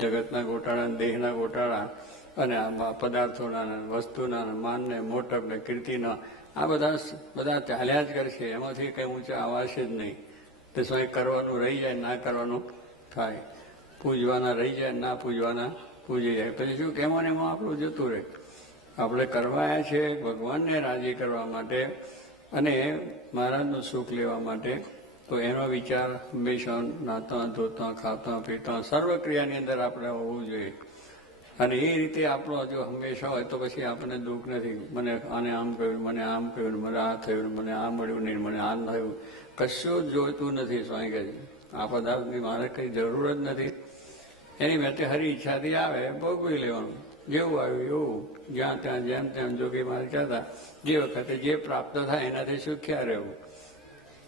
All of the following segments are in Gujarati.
જગતના ગોટાળા, દેહના ગોટાળા અને આ પદાર્થોના, વસ્તુના, માનને, મોટપને, કીર્તિના, આ બધા ચાલ્યા જ કરશે. એમાંથી કંઈ ઊંચા આવશે જ નહીં. તે સ્વયં કરવાનું રહી જાય, ના કરવાનું થાય. પૂજવાના રહી જાય, ના પૂજવાના પૂજી જાય. પછી શું કેમાં એમાં આપણું જતું રહે. આપણે કરવાયા છે ભગવાનને રાજી કરવા માટે અને મહારાજનું સુખ લેવા માટે. તો એનો વિચાર હંમેશા નાતા, ધોતા, ખાતા, પીતા સર્વ ક્રિયાની અંદર આપણે હોવું જોઈએ. અને એ રીતે આપણો જો હંમેશા હોય તો પછી આપણને દુઃખ નથી. મને આને આમ કહ્યું, મને આમ કહ્યું, મને આ થયું, મને આ મળ્યું નહીં, મને આ થયું. કશું જ જોઈતું નથી. સ્વામી કહે છે આ પદાર્થની મારે કંઈ જરૂર જ નથી. એની માટે હરી ઈચ્છાથી આવે ભોગવી લેવાનું. જેવું આવ્યું એવું, જ્યાં ત્યાં જેમ તેમ જોગી મારે કહેતા, જે વખતે જે પ્રાપ્ત થાય એનાથી સુખ્યા રહેવું.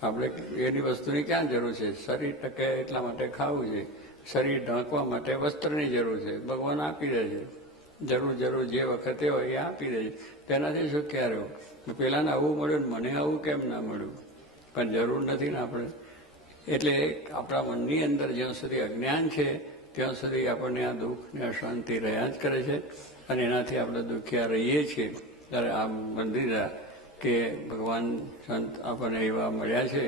આપણે એની વસ્તુની ક્યાં જરૂર છે? શરીર ટકે એટલા માટે ખાવું છે, શરીર ઢાંકવા માટે વસ્ત્રની જરૂર છે, ભગવાન આપી દે છે. જરૂર જે વખતે હોય એ આપી દે છે. તેનાથી સુખ્યા રહ્યો. પેલાને આવું મળ્યું, મને આવું કેમ ના મળ્યું? પણ જરૂર નથી ને આપણે. એટલે આપણા મનની અંદર જ્યાં સુધી અજ્ઞાન છે ત્યાં સુધી આપણને આ દુઃખ ને અશાંતિ રહ્યા જ કરે છે. અને એનાથી આપણે દુખ્યા રહીએ છીએ. ત્યારે આ મંદિર કે ભગવાન સંત આપણને એવા મળ્યા છે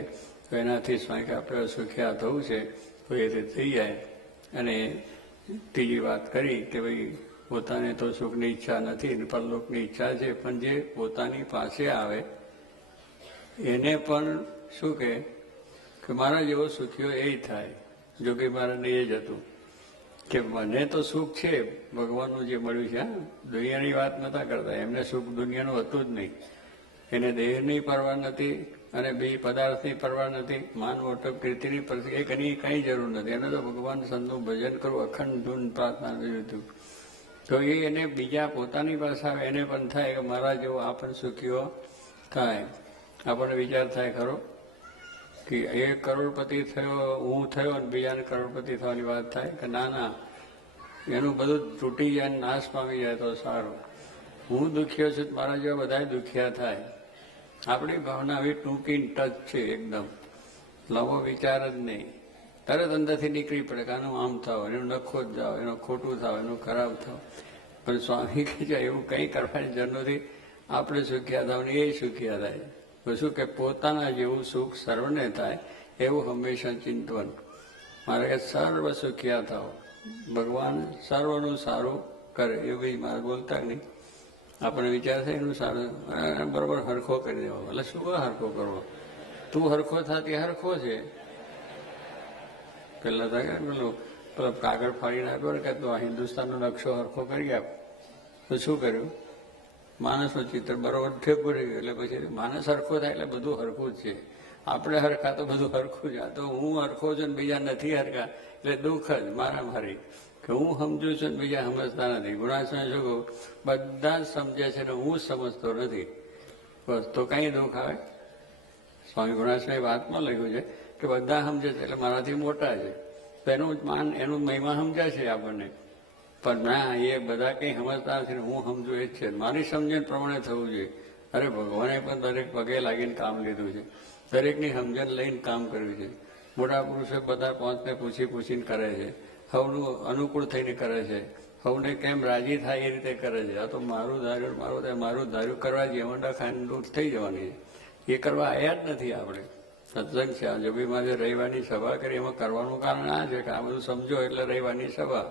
તો એનાથી સ્વાય કે આપણે સુખ્યા થવું છે તો એ રીતે થઈ જાય. અને ત્રીજી વાત કરી કે ભાઈ પોતાને તો સુખની ઈચ્છા નથી, પરલોકની ઈચ્છા છે, પણ જે પોતાની પાસે આવે એને પણ શું કે મારા જેવો સુખ્યો એ થાય. જોકે મારાને એ જ હતું કે મને તો સુખ છે ભગવાનનું જે મળ્યું છે. દુનિયાની વાત નતા કરતા. એમને સુખ દુનિયાનું હતું જ નહીં. એને દેહની પરવા નથી અને બે પદાર્થની પરવા નથી. માન, મોટપ, કીર્તિની એની કંઈ જરૂર નથી. એને તો ભગવાન સંતનું ભજન કરવું, અખંડ ધૂન પ્રાર્થના હતું. તો એને બીજા પોતાની પાસે આવે એને પણ થાય કે મારા જેવો આ પણ સુખીઓ થાય. આપણને વિચાર થાય ખરો કે 1 કરોડપતિ થયો, હું થયો અને બીજાને કરોડપતિ થવાની વાત થાય કે ના, એનું બધું તૂટી જાય, નાશ પામી જાય તો સારું. હું દુખ્યો છું, મારા જેવા બધા દુખ્યા થાય. આપણી ભાવના આવી ટૂંકી ટચ છે એકદમ. લાંબો વિચાર જ નહીં. તરત અંદરથી નીકળી પડે કે આનું આમ થાવ, એનું નખો જ જાઓ, એનું ખોટું થાવ, એનું ખરાબ થાવ. પણ સ્વામી કહે છે એવું કંઈ કરવાની જરૂર નથી. આપણે સુખ્યા થાવ ને એ સુખ્યા થાય. તો શું કે પોતાના જેવું સુખ સર્વને થાય એવું હંમેશા ચિંતવન. મારે કે સર્વ સુખ્યા થાવ, ભગવાન સર્વનું સારું કરે એવું મારે બોલતા નહીં. આપણને વિચાર થાય એનું સારું બરોબર હરખો કરી દેવો. એટલે શું હરખો કરવો? તું હરખો થતી હરખો છે. પેલા થાય પેલો કાગળ ફાડીને આપ્યો ને કે તું આ હિન્દુસ્તાનનો નકશો હરખો કરી આપ. તો શું કર્યું? માણસનું ચિત્ર બરોબર ઠેકું રહી ગયું. એટલે પછી માણસ હરખો થાય એટલે બધું હરખું જ છે. આપણે હરખા તો બધું હરખું જ. આ તો હું હરખો છું ને બીજા નથી હરખા એટલે દુઃખ જ મારામારી કે હું સમજુ છું ને બીજા સમજતા નથી. ગુણાસને શું કહું? બધા જ સમજે છે ને હું સમજતો નથી. બસ તો કઈ દુઃખ આવે? સ્વામી ગુણાસને વાતમાં લખ્યું છે કે બધા સમજે છે એટલે મારાથી મોટા છે તો એનું માન, એનું મહિમા સમજાય છે આપણને. પણ ના, એ બધા કંઈ સમજતા નથી. હું સમજુ એ જ છે. મારી સમજણ પ્રમાણે થવું જોઈએ. અરે ભગવાને પણ દરેક પગે લાગીને કામ લીધું છે. દરેકની સમજણ લઈને કામ કર્યું છે. મોટા પુરુષો બધા પહોંચને પૂછીને કરે છે. સૌનું અનુકૂળ થઈને કરે છે. સૌને કેમ રાજી થાય એ રીતે કરે છે. આ તો મારું ધાર્યું કરવા જેવંડા ખાઈને લૂંટ થઈ જવાની છે. એ કરવા આવ્યા જ નથી આપણે. સત્સંગ છે. આ જબીમાં જે રવિવારની સભા કરી એમાં કરવાનું કારણ આ છે કે આ બધું સમજો એટલે રવિવારની સભા.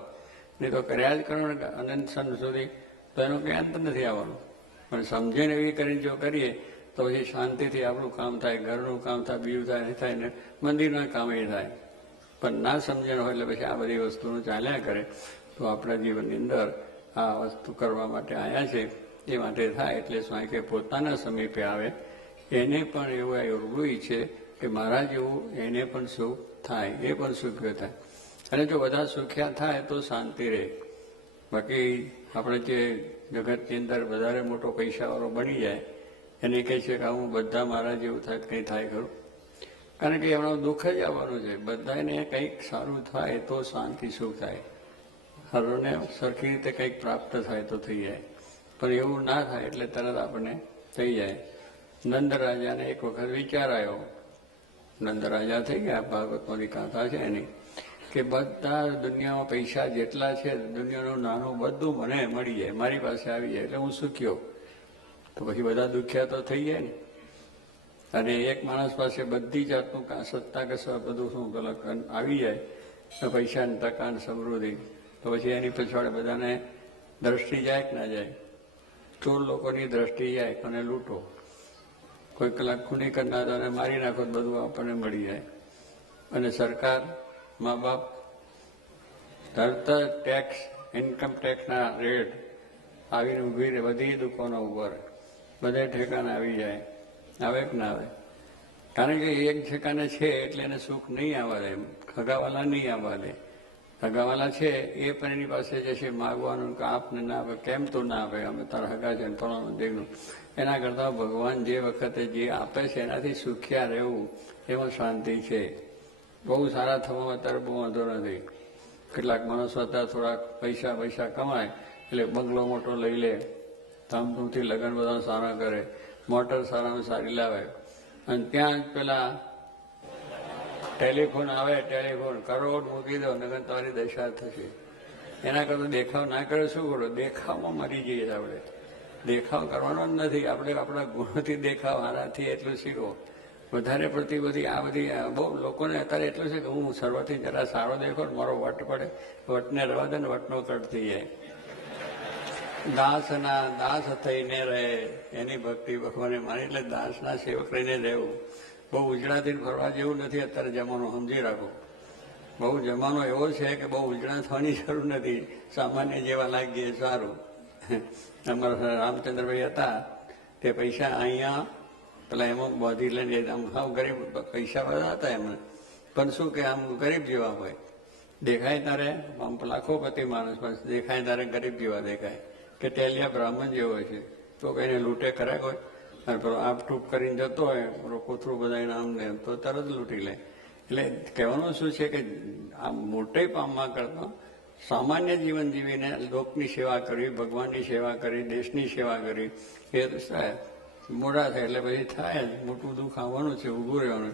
નહીં તો કર્યા જ કરો ને અનંત સન સુધી તો એનો કંઈ અંત નથી આવવાનું. પણ સમજણ એવી કરીને જો કરીએ તો પછી શાંતિથી આપણું કામ થાય, ઘરનું કામ થાય, બીજું થાય ને મંદિરના કામ એ થાય. પણ ના સમજણ હોય એટલે પછી આ બધી વસ્તુનું ચાલ્યા કરે. તો આપણા જીવનની અંદર આ વસ્તુ કરવા માટે આવ્યા છે એ માટે થાય. એટલે સ્વામી કે પોતાના સમીપે આવે એને પણ એવું અવરું છે કે મારા જેવું એને પણ સુખ થાય, એ પણ સુખ્ય થાય. અને જો બધા સુખ્યા થાય તો શાંતિ રહે. બાકી આપણે જે જગતની અંદર વધારે મોટો પૈસાવાળો બની જાય એને કહે છે કે હું બધા મારા જેવું થાય, કંઈ થાય ખરું? કારણ કે એમનું દુઃખ જ આવવાનું છે. બધાને કંઈક સારું થાય તો શાંતિ સુખ થાય. હરોને સરખી રીતે કંઈક પ્રાપ્ત થાય તો થઈ જાય. પણ એવું ના થાય એટલે તરત આપણને થઈ જાય. નંદ રાજાને એક વખત વિચાર આવ્યો. નંદ રાજા થઈ ગયા, ભાગવતની કથા છે એની, કે બધા દુનિયામાં પૈસા જેટલા છે દુનિયાનું નાનું બધું મને મળી જાય, મારી પાસે આવી જાય એટલે હું સુખ્યો. તો પછી બધા દુખ્યા તો થઈ જાય ને. અને એક માણસ પાસે બધી જાતનું સત્તા કે બધું શું આવી જાય તો પૈસા ને ટકા ને સમૃદ્ધિ, તો પછી એની પછાડે બધાને દ્રષ્ટિ જાય કે ના જાય? ચોર લોકોની દ્રષ્ટિ જાય અને લૂંટો. કોઈ કલાક ખૂની કરનાર અને મારી નાખો બધું આપણને મળી જાય. અને સરકાર, મા બાપ તરત ટેક્સ, ઇન્કમ ટેક્સના રેટ આવીને ઊભી રહે, બધી દુકાનો ઉપર બધે ઠેકાને આવી જાય. આવે કે ના આવે? કારણ કે એક ઠેકાને છે એટલે એને સુખ નહીં આવવા દે, હગાવાલા નહીં આવવા દે. હગાવાલા છે એ પણ એની પાસે જે છે માગવાનું કે આપને ના આપે, કેમ તો ના આપે, અમે તારા હગા છે ને ફલાણું દેખનું. એના કરતાં ભગવાન જે વખતે જે આપે છે એનાથી સુખ્યા રહેવું એમાં શાંતિ છે. બહુ સારા થવામાં અત્યારે બહુ વાંધો નથી. કેટલાક માણસો અત્યારે થોડાક પૈસા કમાય એટલે બંગલો મોટો લઈ લે, ધામધૂમથી લગ્ન બધા સારા કરે, મોટર સારામાં સારી લાવે, અને ત્યાં જ પેલા ટેલિફોન આવે, ટેલિફોન કરોડ મૂકી દો નગર તમારી દશા થશે. એના કરતાં દેખાવ ના કરે શું કરો? દેખાવમાં મરી જઈએ આપણે. દેખાવ કરવાનો જ નથી. આપણે આપણા ગુણોથી દેખાવ, આનાથી એટલું શીખો. વધારે પડતી બધી આ બધી બહુ લોકોને અત્યારે એટલું છે કે હું સર્વથી જરા સારો દેખો, મારો વટ પડે, વટને રવા દે ને વટનો કટ થઈ જાય. દાસના દાસ થઈને રહે, એની ભક્તિ ભગવાને માની, એટલે દાસના સેવક રહીને રહેવું. બહુ ઉજળાથી ફરવા જેવું નથી અત્યારે જમાનો, સમજી રાખો. બહુ જમાનો એવો છે કે બહુ ઉજળા થવાની જરૂર નથી, સામાન્ય જેવા લાગીએ સારું. અમારા રામચંદ્રભાઈ હતા તે પૈસા અહીંયા પેલા એમાં બાંધી લઈને આમ હાવ ગરીબ, પૈસા બધા હતા એમને, પણ શું કે આમ ગરીબ જેવા હોય. દેખાય તારે આમ લાખોપતિ માણસ પાસે, દેખાય તારે ગરીબ જેવા દેખાય, કે ટેલિયા બ્રાહ્મણ જેવો છે. તો એને લૂંટે ખરા કોઈ? અને પેલો આપટૂપ કરીને જતો હોય, કોથરું બધા નામ ને તો તરત લૂંટી લે. એટલે કહેવાનું શું છે કે આ મોટે પામવા કરતા સામાન્ય જીવન જીવીને લોકની સેવા કરવી, ભગવાનની સેવા કરી, દેશની સેવા કરી, એ થાય. મોડા થાય એટલે પછી થાય જ, મોટું દુઃખ આવવાનું છે, ઊભું રહેવાનું.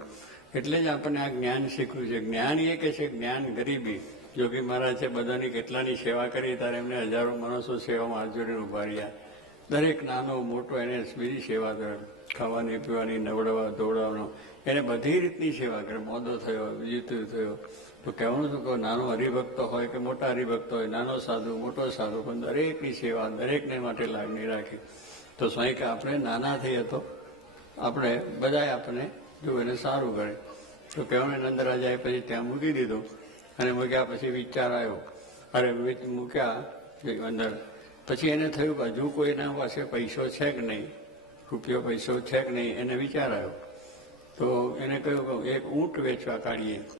એટલે જ આપણને આ જ્ઞાન શીખવું છે. જ્ઞાન એ કે છે જ્ઞાન ગરીબી. જોગી મહારાજ છે, બધાની કેટલાની સેવા કરી, ત્યારે એમને હજારો માણસો સેવામાં હાથ જોડીને ઉભા રહ્યા. દરેક નાનો મોટો એને બીજી સેવા કરે, ખાવાની પીવાની, નવડવા ધોવડાવવાનો, એને બધી રીતની સેવા કરે. મોદો થયો, જીતું થયો, તો કહેવાનું શું કહો, નાનો હરિભક્ત હોય કે મોટા હરિભક્ત હોય, નાનો સાધુ મોટો સાધુ, પણ દરેકની સેવા, દરેકને માટે લાગણી રાખી. તો સ્વાય કે આપણે નાના થઈએ તો આપણે બધાએ આપણને જો એને સારું કરે. તો કહેવાનું નંદરાજાએ પછી ત્યાં મૂકી દીધું, અને મૂક્યા પછી વિચાર આવ્યો, અરે મૂક્યા અંદર. પછી એને થયું કે હજુ કોઈના પાસે પૈસો છે કે નહીં, રૂપિયો પૈસો છે કે નહીં, એને વિચાર આવ્યો. તો એને કહ્યું કે એક ઊંટ વેચવા કાઢીએ.